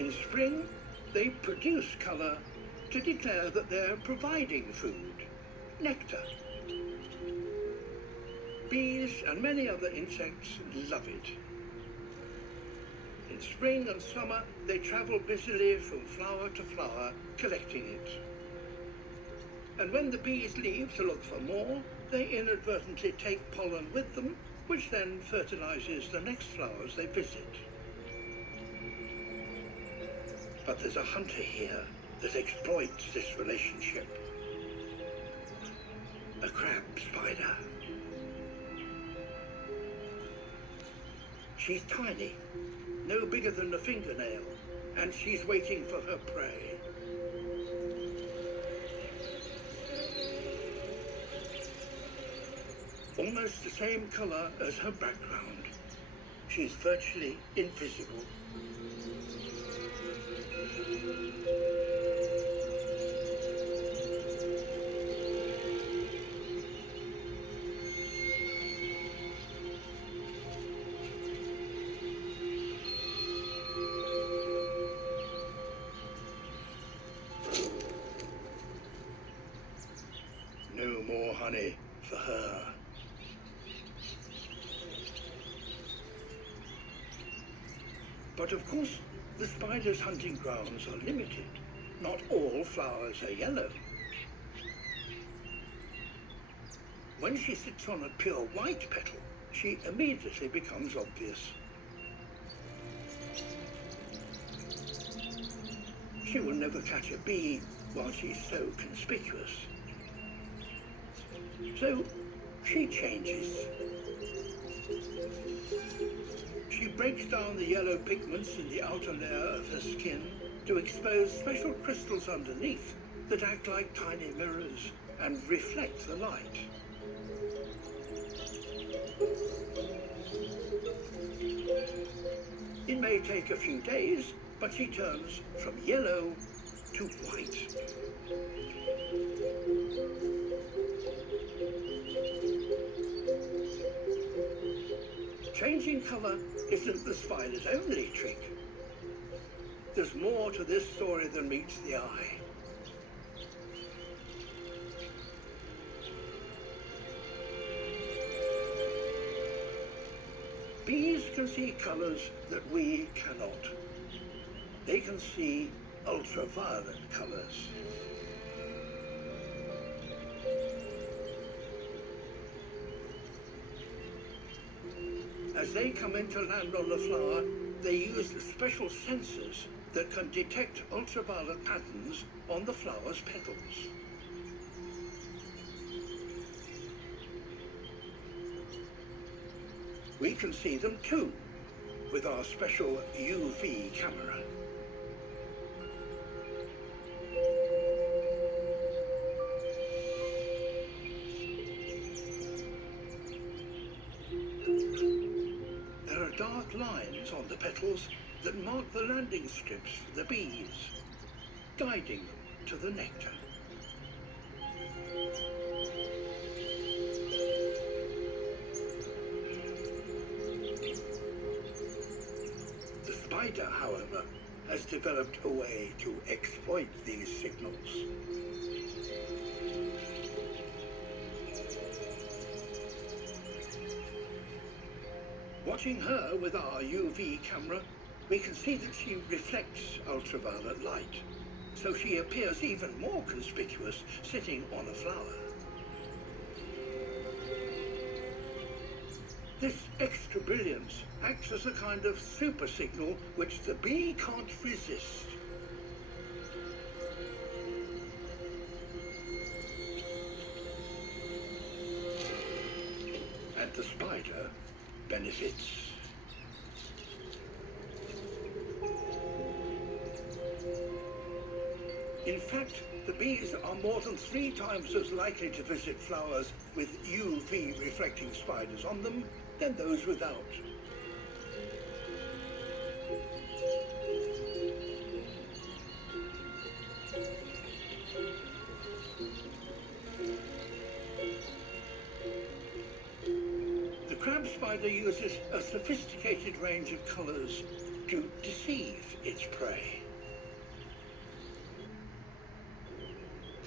In spring, they produce colour to declare that they're providing food, nectar. Bees and many other insects love it. In spring and summer, they travel busily from flower to flower, collecting it. And when the bees leave to look for more, they inadvertently take pollen with them, which then fertilizes the next flowers they visit. But there's a hunter here that exploits this relationship. A crab spider. She's tiny, no bigger than a fingernail, and she's waiting for her prey. Almost the same colour as her background. She's virtually invisible. No more honey for her. But of course, the spider's hunting grounds are limited. Not all flowers are yellow. When she sits on a pure white petal, she immediately becomes obvious. She will never catch a bee while she's so conspicuous. So she changes. She breaks down the yellow pigments in the outer layer of her skin to expose special crystals underneath that act like tiny mirrors and reflect the light. It may take a few days, but she turns from yellow to white. Changing colour isn't the spider's only trick. There's more to this story than meets the eye. Bees can see colours that we cannot. They can see ultraviolet colours. As they come in to land on the flower, they use special sensors that can detect ultraviolet patterns on the flower's petals. We can see them too, with our special UV camera. There are dark lines on the petals that mark the landing strips for the bees, guiding them to the nectar. The spider, however, has developed a way to exploit these signals. Watching her with our UV camera, we can see that she reflects ultraviolet light, so she appears even more conspicuous sitting on a flower. This extra brilliance acts as a kind of super signal which the bee can't resist. And the spider benefits. In fact, the bees are more than 3 times as likely to visit flowers with UV reflecting spiders on them than those without. The crab spider uses a sophisticated range of colours to deceive its prey.